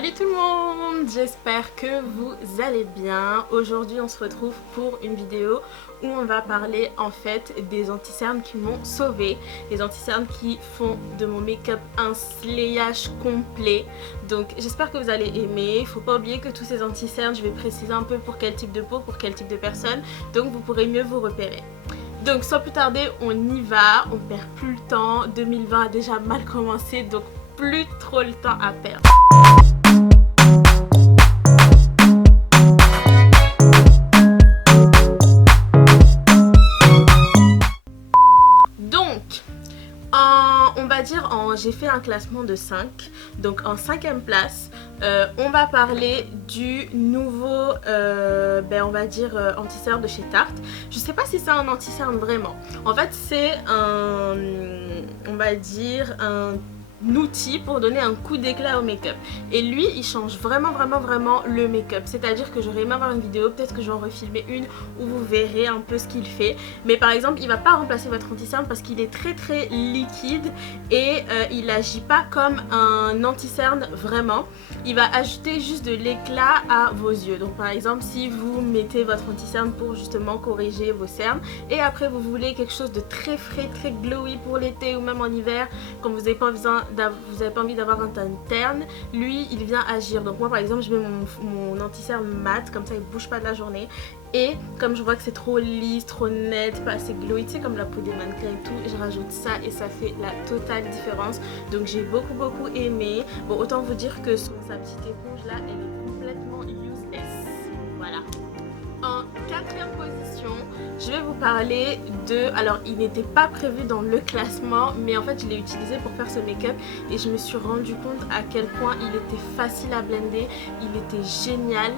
Salut tout le monde, j'espère que vous allez bien. Aujourd'hui on se retrouve pour une vidéo où on va parler en fait des anti-cernes qui m'ont sauvée. Les anti-cernes qui font de mon make-up un slayage complet. Donc j'espère que vous allez aimer. Faut pas oublier que tous ces anti-cernes, je vais préciser un peu pour quel type de peau, pour quel type de personne. Donc vous pourrez mieux vous repérer. Donc sans plus tarder, on y va, on perd plus le temps. 2020 a déjà mal commencé, donc plus trop le temps à perdre. Donc, on va dire, j'ai fait un classement de 5. Donc en 5e place, on va parler du nouveau, on va dire, anti-cerne de chez Tarte. Je sais pas si c'est un anti-cerne vraiment. En fait, c'est un, on va dire, un outil pour donner un coup d'éclat au make-up. Et lui, il change vraiment le make-up. C'est-à-dire que j'aurais aimé avoir une vidéo, peut-être que j'en refilmer une où vous verrez un peu ce qu'il fait. Mais par exemple, il va pas remplacer votre anti-cerne parce qu'il est très liquide et il agit pas comme un anti-cerne vraiment. Il va ajouter juste de l'éclat à vos yeux. Donc par exemple, si vous mettez votre anti-cerne pour justement corriger vos cernes et après vous voulez quelque chose de très frais, très glowy pour l'été ou même en hiver, quand vous n'avez pas envie d'avoir un teint terne, lui il vient agir. Donc moi par exemple, je mets mon anti-cerne mat, comme ça il bouge pas de la journée. Et comme je vois que c'est trop lisse, trop net, pas assez glowy, tu sais, comme la peau des mannequins et tout, je rajoute ça et ça fait la totale différence. Donc j'ai beaucoup aimé. Bon, autant vous dire que sa petite éponge là, elle est complètement useless. Voilà. En 4e position, je vais vous parler de... Alors, il n'était pas prévu dans le classement, mais en fait, je l'ai utilisé pour faire ce make-up et je me suis rendu compte à quel point il était facile à blender, il était génial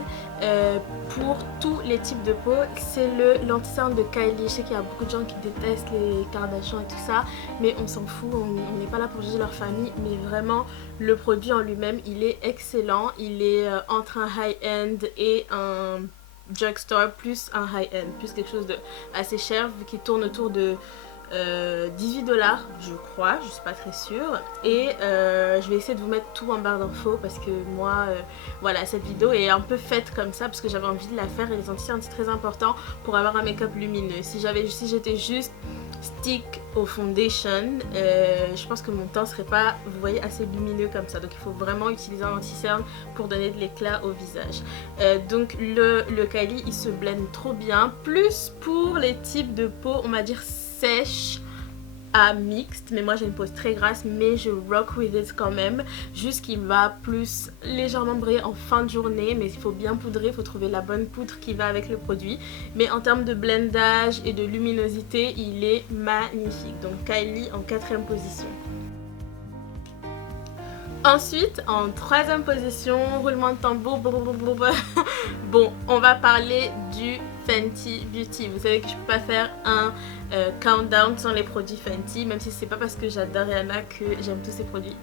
pour tous les types de peau. C'est l'anti-cerne de Kylie. Je sais qu'il y a beaucoup de gens qui détestent les Kardashians et tout ça, mais on s'en fout, on n'est pas là pour juger leur famille, mais vraiment, le produit en lui-même, il est excellent. Il est entre un high-end et un drugstore plus un high-end, plus quelque chose de assez cher vu qu'il tourne autour de 18 $, je crois, je suis pas très sûre. Et je vais essayer de vous mettre tout en barre d'infos parce que moi, voilà, cette vidéo est un peu faite comme ça parce que j'avais envie de la faire et les anti-cernes c'est très important pour avoir un make-up lumineux. Si j'étais juste stick au foundation, je pense que mon teint serait pas, vous voyez, assez lumineux comme ça. Donc il faut vraiment utiliser un anti-cerne pour donner de l'éclat au visage. Donc le Kylie il se blende trop bien, plus pour les types de peau, on va dire sèche à mixte, mais moi j'ai une peau très grasse mais je rock with it quand même, juste qu'il va plus légèrement briller en fin de journée, mais il faut bien poudrer, il faut trouver la bonne poudre qui va avec le produit. Mais en termes de blendage et de luminosité, il est magnifique. Donc Kylie en 4e position. Ensuite, en 3e position, roulement de tambour, bon, on va parler du Fenty Beauty. Vous savez que je peux pas faire un countdown sans les produits Fenty, même si c'est pas parce que j'adore Rihanna que j'aime tous ces produits.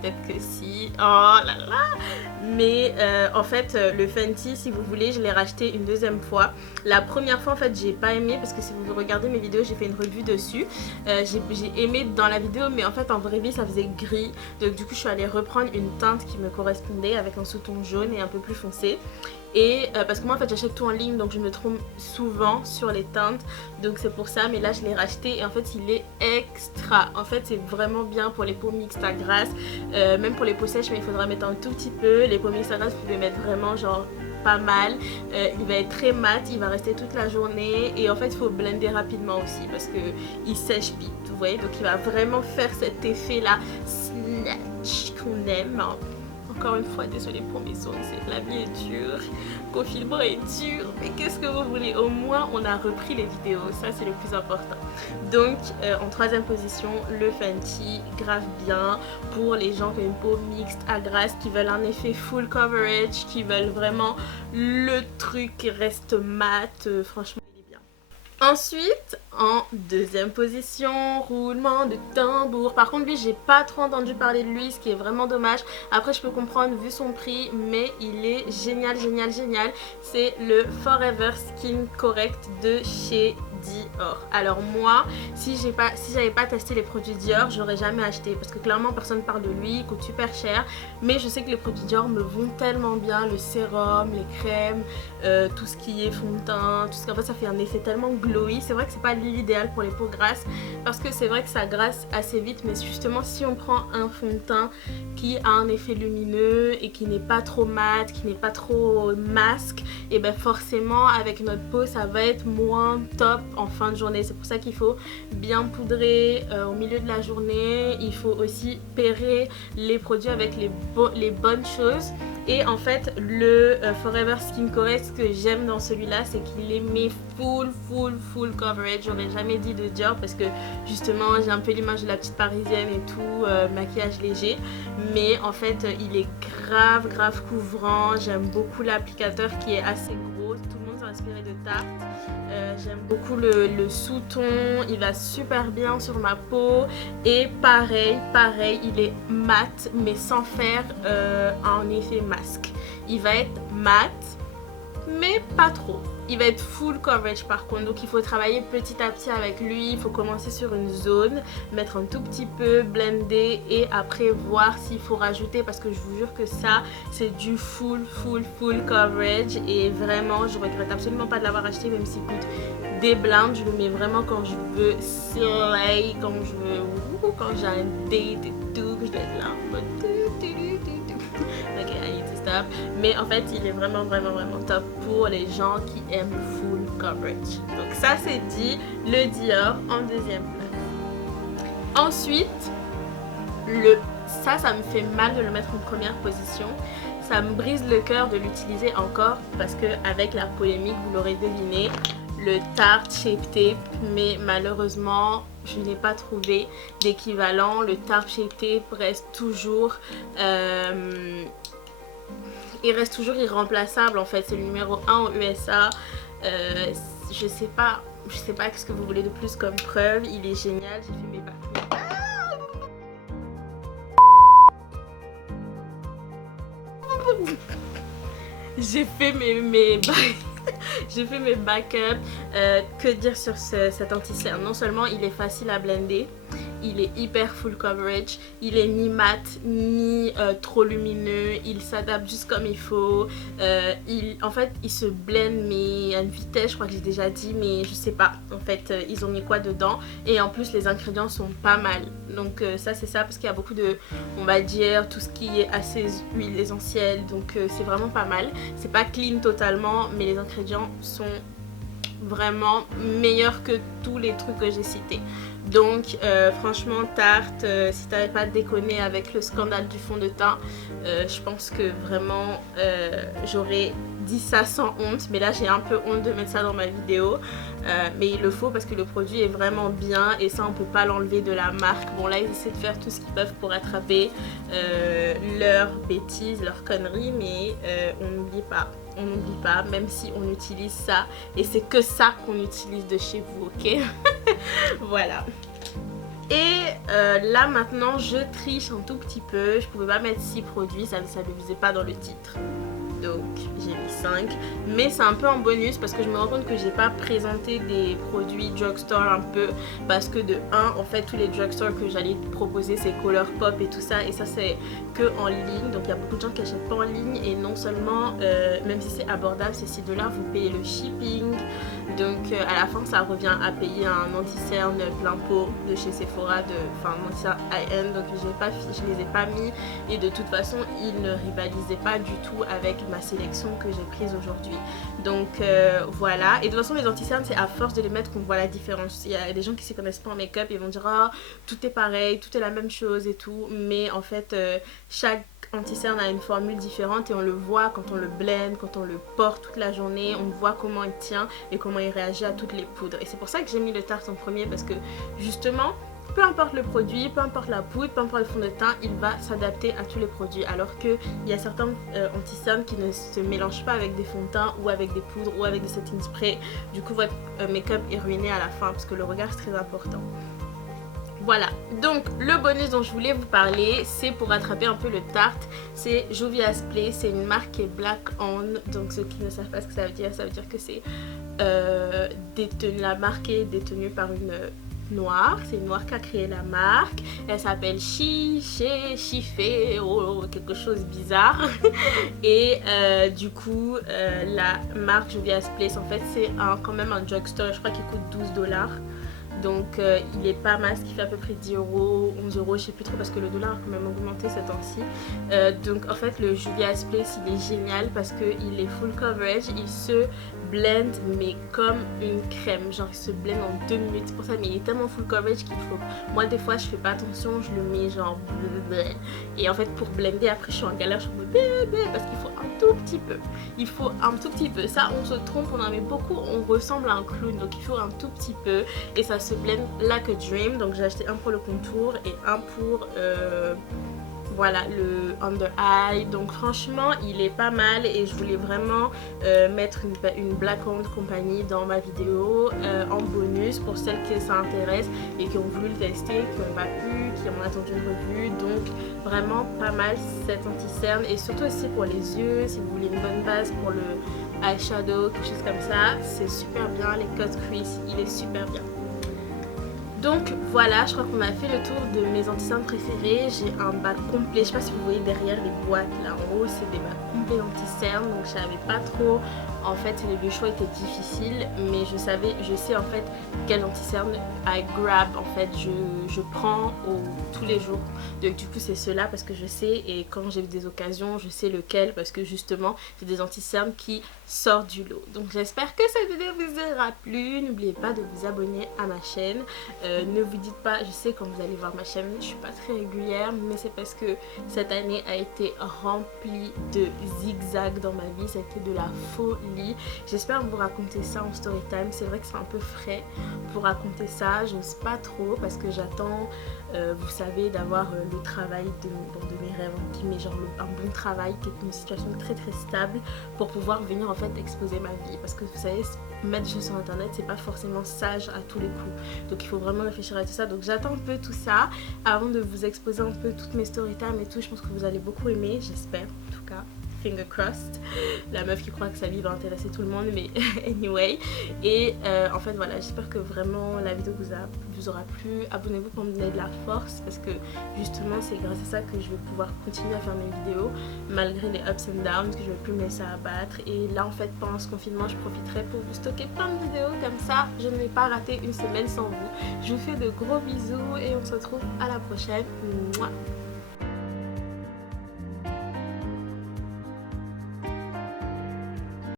Peut-être que si, oh là là. Mais en fait le Fenty, si vous voulez, je l'ai racheté une 2e fois. La première fois en fait j'ai pas aimé parce que si vous regardez mes vidéos, j'ai fait une revue dessus. J'ai aimé dans la vidéo, mais en fait en vraie vie ça faisait gris. Donc du coup je suis allée reprendre une teinte qui me correspondait avec un sous-ton jaune et un peu plus foncé. Et parce que moi en fait j'achète tout en ligne, donc je me trompe souvent sur les teintes, donc c'est pour ça. Mais là je l'ai racheté et en fait il est extra. En fait c'est vraiment bien pour les peaux mixtes à grasse, même pour les peaux sèches, mais il faudra mettre un tout petit peu. Les peaux mixtes à grasse vous pouvez mettre vraiment genre pas mal. Il va être très mat, il va rester toute la journée et en fait il faut blender rapidement aussi parce que il sèche vite, vous voyez. Donc il va vraiment faire cet effet là snatch qu'on aime. Encore une fois, désolée pour mes ongles, la vie est dure, le confinement est dur, mais qu'est-ce que vous voulez, au moins on a repris les vidéos, ça c'est le plus important. Donc en 3e position, le Fenty, grave bien pour les gens qui ont une peau mixte à grasse, qui veulent un effet full coverage, qui veulent vraiment le truc qui reste mat, franchement. Ensuite, en 2e position, roulement de tambour. Par contre lui j'ai pas trop entendu parler de lui, ce qui est vraiment dommage. Après je peux comprendre vu son prix, mais il est génial. C'est le Forever Skin Correct de chez Dior. Alors moi, si j'avais pas testé les produits Dior, j'aurais jamais acheté parce que clairement personne parle de lui, il coûte super cher, mais je sais que les produits Dior me vont tellement bien, le sérum, les crèmes, tout ce qui est fond de teint, tout ce qu'en fait ça fait un effet tellement glowy. C'est vrai que c'est pas l'idéal pour les peaux grasses parce que c'est vrai que ça grasse assez vite, mais justement si on prend un fond de teint qui a un effet lumineux et qui n'est pas trop mat, qui n'est pas trop masque, et ben forcément avec notre peau ça va être moins top en fin de journée. C'est pour ça qu'il faut bien poudrer au milieu de la journée. Il faut aussi pairer les produits avec les bonnes choses. Et en fait le Forever Skin Correct, ce que j'aime dans celui-là, c'est qu'il est mis full coverage. J'aurais jamais dit de Dior parce que justement j'ai un peu l'image de la petite parisienne et tout, maquillage léger, mais en fait il est grave couvrant. J'aime beaucoup l'applicateur qui est assez gros, tout le monde s'est inspiré de Tarte. J'aime beaucoup le sous-ton, il va super bien sur ma peau. Et pareil, il est mat mais sans faire un effet masque. Il va être mat mais pas trop. Il va être full coverage par contre, donc il faut travailler petit à petit avec lui. Il faut commencer sur une zone, mettre un tout petit peu, blender et après voir s'il faut rajouter, parce que je vous jure que ça c'est du full coverage et vraiment je regrette absolument pas de l'avoir acheté, même s'il coûte des blindes. Je le mets vraiment quand je veux slay, quand je veux, quand j'ai un date et tout, que je dois être là en mode ok, I need to stop. Mais en fait il est vraiment top pour les gens qui aiment le full coverage. Donc ça c'est dit, le Dior en deuxième place. Ensuite ça me fait mal de le mettre en première position. Ça me brise le cœur de l'utiliser encore parce que avec la polémique, vous l'aurez deviné, le Tarte Shape Tape, mais malheureusement je n'ai pas trouvé d'équivalent. Le Tarte Shape Tape reste toujours irremplaçable en fait. C'est le numéro 1 aux USA. Je sais pas ce que vous voulez de plus comme preuve. Il est génial. J'ai fait mes j'ai fait mes backups. Que dire sur cet anti-cerne? Non seulement il est facile à blender, il est hyper full coverage, il est ni mat ni trop lumineux, il s'adapte juste comme il faut. En fait il se blende mais à une vitesse, je crois que j'ai déjà dit, mais je sais pas en fait ils ont mis quoi dedans. Et en plus les ingrédients sont pas mal, donc ça c'est ça, parce qu'il y a beaucoup de, on va dire, tout ce qui est assez huiles essentielles, donc c'est vraiment pas mal. C'est pas clean totalement, mais les ingrédients sont vraiment meilleurs que tous les trucs que j'ai cités. Donc franchement Tarte, si t'avais pas déconné avec le scandale du fond de teint, je pense que vraiment j'aurais dit ça sans honte, mais là j'ai un peu honte de mettre ça dans ma vidéo, mais il le faut parce que le produit est vraiment bien et ça on peut pas l'enlever de la marque. Bon là ils essaient de faire tout ce qu'ils peuvent pour attraper leurs bêtises, leurs conneries, mais on n'oublie pas, même si on utilise ça, et c'est que ça qu'on utilise de chez vous, ok? Voilà. Et là maintenant je triche un tout petit peu. Je pouvais pas mettre 6 produits, ça ne visait pas dans le titre, donc j'ai mis 5, mais c'est un peu en bonus parce que je me rends compte que j'ai pas présenté des produits drugstore un peu, parce que de 1 en fait tous les drugstores que j'allais proposer c'est Colourpop et tout ça, et ça c'est que en ligne, donc il y a beaucoup de gens qui achètent pas en ligne. Et non seulement même si c'est abordable, ces $6, vous payez le shipping, donc à la fin ça revient à payer un anti-cerne plein pot de chez Sephora, un anti-cerne high-end, donc je les ai pas mis, et de toute façon ils ne rivalisaient pas du tout avec ma sélection que j'ai prise aujourd'hui. Donc voilà. Et de toute façon les anti-cernes c'est à force de les mettre qu'on voit la différence. Il y a des gens qui s'y connaissent pas en make-up, ils vont dire ah tout est pareil, tout est la même chose et tout, mais en fait chaque anti-cerne a une formule différente et on le voit quand on le blend, quand on le porte toute la journée, on voit comment il tient et comment il réagit à toutes les poudres. Et c'est pour ça que j'ai mis le Tarte en premier, parce que justement peu importe le produit, peu importe la poudre, peu importe le fond de teint, il va s'adapter à tous les produits. Alors qu'il y a certains anti-cernes qui ne se mélangent pas avec des fonds de teint ou avec des poudres ou avec des setting spray. Du coup votre make-up est ruiné à la fin, parce que le regard c'est très important. Voilà, donc le bonus dont je voulais vous parler, c'est pour rattraper un peu le Tarte, c'est Juvia's Place. C'est une marque qui est black on, donc ceux qui ne savent pas ce que ça veut dire que c'est la marque est détenue par une noire, c'est une noire qui a créé la marque, elle s'appelle Chifé, oh, quelque chose bizarre. Et du coup la marque Juvia's Place en fait c'est quand même un drugstore, je crois qu'il coûte 12 $. Donc il est pas mal, ce qui fait à peu près 10 euros, 11 euros, je sais plus trop parce que le dollar a quand même augmenté ces temps-ci. Donc en fait le Juvia's Place il est génial parce qu'il est full coverage, il se blend mais comme une crème, genre il se blend en 2 minutes, c'est pour ça, mais il est tellement full coverage qu'il faut, moi des fois je fais pas attention, je le mets genre blablabla. Et en fait pour blender après je suis en galère, je suis en mode parce qu'il faut un tout petit peu, il faut un tout petit peu, ça on se trompe, on en met beaucoup, on ressemble à un clown, donc il faut un tout petit peu et ça se blend like a dream. Donc j'ai acheté un pour le contour et un pour voilà le under eye. Donc franchement il est pas mal et je voulais vraiment mettre une black owned compagnie dans ma vidéo en bonus pour celles que ça intéresse et qui ont voulu le tester, qui n'ont pas pu, qui ont attendu une revue. Donc vraiment pas mal cet anti-cerne et surtout aussi pour les yeux, si vous voulez une bonne base pour le eyeshadow, quelque chose comme ça, c'est super bien. Les cut crease, il est super bien. Donc voilà, je crois qu'on a fait le tour de mes anti-cernes préférés. J'ai un bac complet, je sais pas si vous voyez derrière les boîtes là en haut, c'est des bacs complets d'anti-cernes. Donc je savais pas trop, en fait le choix était difficile, mais je sais en fait quel anti-cerne I grab, en fait je prends tous les jours. Donc du coup c'est ceux-là parce que je sais, et quand j'ai des occasions je sais lequel parce que justement c'est des anti-cernes qui sortent du lot. Donc j'espère que cette vidéo vous aura plu. N'oubliez pas de vous abonner à ma chaîne. Ne vous dites pas, je sais quand vous allez voir ma chaîne, je suis pas très régulière, mais c'est parce que cette année a été remplie de zigzags dans ma vie, ça a été de la folie. J'espère vous raconter ça en story time. C'est vrai que c'est un peu frais pour raconter ça, je n'ose pas trop parce que j'attends, vous savez, d'avoir le travail de mes rêves, mais genre un bon travail qui est une situation très très stable pour pouvoir venir en fait exposer ma vie, parce que vous savez, mettre des choses sur internet c'est pas forcément sage à tous les coups, donc il faut vraiment réfléchir à tout ça. Donc j'attends un peu tout ça avant de vous exposer un peu toutes mes story time et tout. Je pense que vous allez beaucoup aimer, j'espère en tout cas. Finger crossed, la meuf qui croit que sa vie va intéresser tout le monde, mais anyway. Et en fait voilà, j'espère que vraiment la vidéo vous aura plu. Abonnez-vous pour me donner de la force parce que justement c'est grâce à ça que je vais pouvoir continuer à faire mes vidéos malgré les ups and downs, que je vais plus me laisser abattre. Et là en fait pendant ce confinement je profiterai pour vous stocker plein de vidéos comme ça je ne vais pas rater une semaine sans vous. Je vous fais de gros bisous et on se retrouve à la prochaine. Mouah.